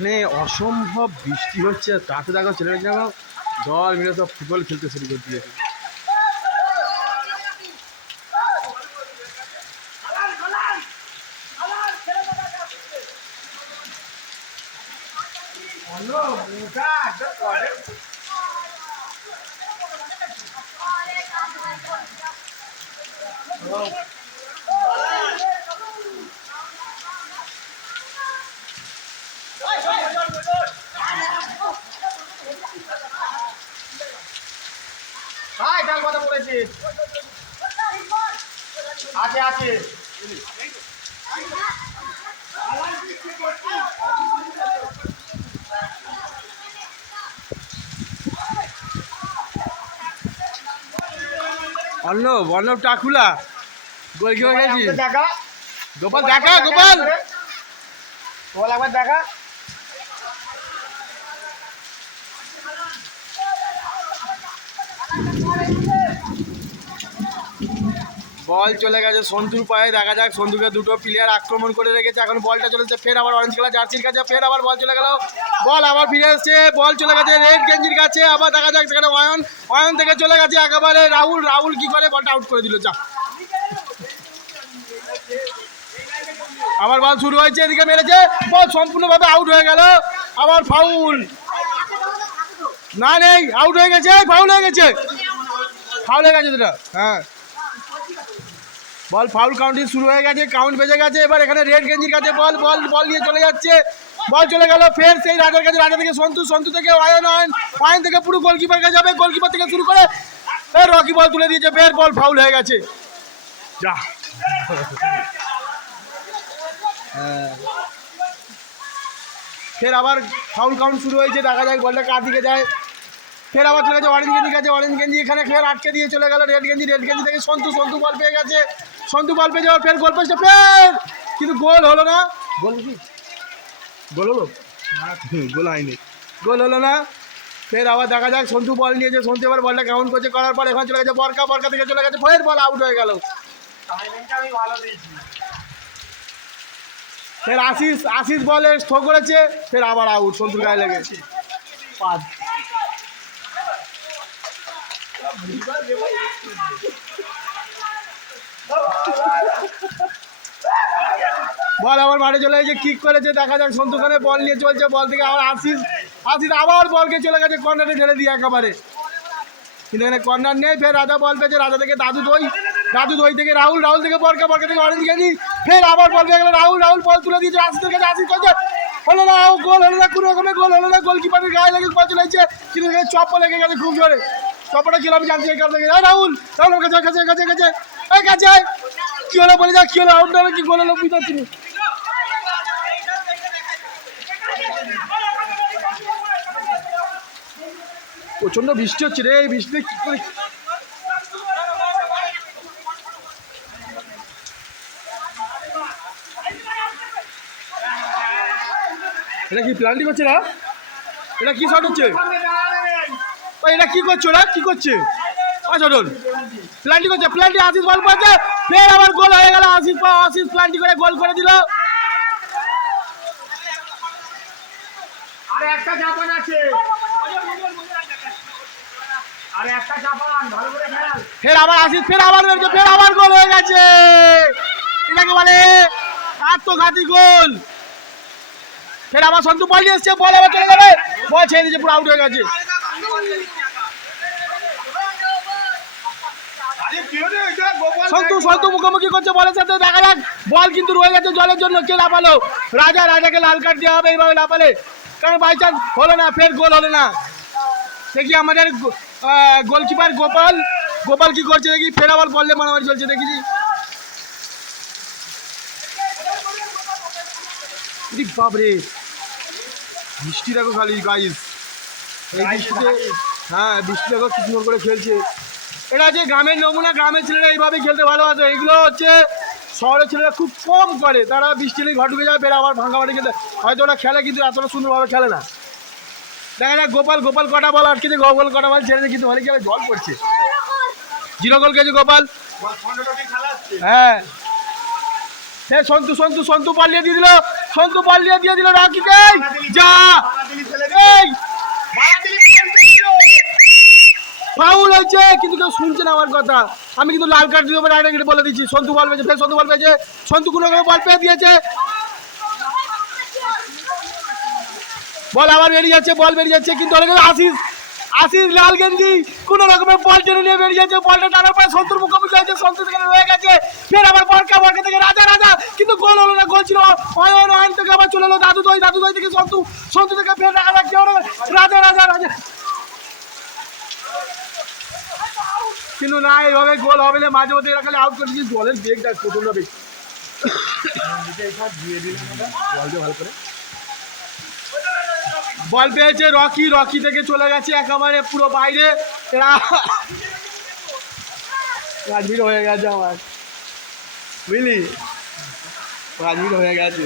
এখানে অসম্ভব বৃষ্টি হচ্ছে, তাতে দেখো ছেলেরা যেন দল মিলে সব ফুটবল খেলতে শুরু করে দিয়েছে। আছে আছে অর্ণব অর্ণব টাকুলা গোল কি হয়ে গেছি। দেখা গোপাল দেখা, গোপাল বল একবার দেখা। বল চলে গেছে সন্তুর পায়ে, দেখা যাক সন্তুকে দুটো প্লেয়ার আক্রমণ করে রেখেছে। এখন বলটা চলেছে ফের আবার অরেঞ্জ কালার জার্সির কাছে, ফের আবার বল চলে গেল, বল আবার ফিরে এসছে, বল চলে গেছে রেড গেঞ্জির কাছে। আবার দেখা যাক সেখানে অয়ন থেকে চলে গেছে একেবারে রাহুল কি করে বলটা আউট করে দিল। যা আবার বল শুরু হয়েছে, এদিকে মেরেছে, বল সম্পূর্ণভাবে আউট হয়ে গেল। আবার ফাউল, না নেই, আউট হয়ে গেছে, ফাউল হয়ে গেছে, ফাউল হয়ে গেছে সেটা। হ্যাঁ বল ফাউল কাউন্টিং শুরু হয়ে গেছে, কাউন্ট বেজে গেছে। এবার এখানে রেড গেঞ্জির কাছে বল বল বল নিয়ে চলে যাচ্ছে, বল চলে গেল ফের সেই রাজার কাছে, রাজা থেকে সন্তু থেকে অয়ন থেকে পুরো গোলকিপার কাছে যাবে, গোলকিপার থেকে শুরু করে ফের রকি বল তুলে দিয়েছে, ফের বল ফাউল হয়ে গেছে। যা ফের আবার ফাউল কাউন্ট শুরু হয়েছে, দেখা যায় বলটা কার দিকে যায়। ফের আবার চলে গেছে অরেঞ্জ গেঞ্জির কাছে, অরেঞ্জ গেঞ্জি এখানে ফের আটকে দিয়ে চলে গেল রেড গেঞ্জি থেকে সন্তু বল পেয়ে গেছে, সন্তু বল পেয়ে যাওয়ার ফের গোল পোস্টে ফের, কিন্তু গোল হলো না। গোল কি গোল হলো? গোল হয়নি, গোল হলো না। ফের আবার দেখা যাক সন্তু বল নিয়েছে, সন্তু এবার বলটা কাউন্ট করছে, করার পর এখন চলে গেছে বরকা থেকে চলে গেছে, ফের বল আউট হয়ে গেল। ফের আশিস বলে থ্রো করেছে, ফের আবার আউট, সন্তুর গায়ে লেগেছে। পাঁচ বল আবার মাঠে চলে গেছে, কিক করেছে, দেখা যাক সন্তুখানে বল নিয়ে চলছে, বল থেকে আবার আশিস আবার বলকে চলে গেছে কর্নারে ঢেলে দিয়ে একেবারে, কিন্তু এখানে কর্নার নেই। ফের রাজা বল পেয়েছে, রাজা থেকে দাদু দই থেকে রাহুল থেকে বরকা থেকে অরেঞ্জ গেঞ্জি, ফের আবার বল পেয়ে গেল রাহুল বল তুলে দিয়েছে আশিসের কাছে, আশিস করছে, হলো না, গোল হলো না, কোনো রকমের গোল হলো না। গোলকিপারের গায়ে লেগে বল চলে যাচ্ছে, কিন্তু এখানে চপ্পল লেগে গেছে খুব জোরে, চপ্পলটা ছিল আমি জানছি এই কারণে। রাহুল কাছে কি হলো বলে যা, কি হলো, আউট হলো কি গোল হলো বুঝতে পারছি না। প্রচন্ড বৃষ্টি হচ্ছে রে, এই বৃষ্টিতে কি করে, এটা কি প্ল্যান্টি করছে না, এটা কি শট হচ্ছে, এটা কি করছো না, কি করছে প্ল্যান্টি করছে, প্ল্যান্টি আশিস বল পাচ্ছে, ফের আবার গোল হয়ে গেল, আশিস প্ল্যান্টি করে গোল করে দিল। আরে একটা জাপান আছে, আরে একটা জাপান, ভালো করে খেল। ফের আবার আশিস, ফের আবার গোল হয়ে গেছে, এটাকে বলে আত্মঘাতী গোল। ফের আবার সন্তু বল নিয়ে এসছে, বল আবার চলে যাবে, বল ছেড়ে দিয়েছে, পুরো আউট হয়ে গেছে। সন্তু মুখোমুখি করছে বলের সাথে, দেখা যাক বল কিন্তু রয়ে গেছে জলের জন্য, কে লাফালো, রাজাকে লাল কার্ড দেওয়া হবে এইভাবে লাফালে, কারণ বাই চান্স হলো না, ফের গোল হলো না। দেখি আমাদের গোলকিপার গোপাল কি করছে দেখি, ফের আবার বললে মারামারি চলছে দেখেছি। বাপরে বৃষ্টি দেখো খালি গাইস, এই বৃষ্টিতে, হ্যাঁ বৃষ্টি দেখো কি সুন্দর করে খেলছে। এটা যে গ্রামের নমুনা, গ্রামের ছেলেরা এইভাবে খেলতে ভালোবাসে, এগুলো হচ্ছে শহরের ছেলেরা খুব কম করে, তারা বৃষ্টি ঘর ঢুকে যায়, ফের আবার ভাঙা মাটি খেলতে, হয়তো ওরা খেলে কিন্তু এতটা সুন্দরভাবে খেলে না। দেখা যাক গোপাল কটা বল আটকেছে, গোপাল কটা বল ছেড়েছে, কিন্তু অনেক জায়গায় জল পড়ছে। 0 গোল খেয়েছে গোপাল। হ্যাঁ সন্তু পালিয়ে দিয়ে দিল, সন্তু বল দিয়ে দিল রকিকে। যা বালাদিলি ফেলে এই বালাদিলি ফেলে দিল। ফাউল হয়েছে, কিন্তু কেউ শুনছে না আমার কথা। আমি কিন্তু লাল কার্ড দিয়ে ডাইরেক্ট বলে দিচ্ছি। সন্তু বল পেয়েছে, ফের সন্তু বল পেয়েছে, সন্তু কোনো বল পেয়ে দিয়েছে, বল আবার বেরিয়ে যাচ্ছে, বল বেরিয়ে যাচ্ছে, কিন্তু আশিস আশিস লাল গেঞ্জি কোনো রকমের বল টেনে নিয়ে বেরিয়ে যাচ্ছে। বলটা টানার পরে সন্তুর মুখোমুখি হয়েছে, সন্তু থেকে রয়ে গেছে, ফের আবার বরকা থেকে রাজা, কিন্তু গোল হলো না। গোল ছিল অয়ন থেকে আবার চলে এলো দাদু দই থেকে সন্তু থেকে ফের রাজা, কিন্তু না, এইভাবে গোল হবে না। মাঝে মধ্যে এরা খালি আউট করে দিচ্ছি। বলের বেগটা প্রচন্ড বেগ। বল পেয়েছে রকি থেকে চলে গেছে একেবারে পুরো বাইরে। এরা রাজবীর হয়ে গেছে আমার, বুঝলি, রাজবীর হয়ে গেছে।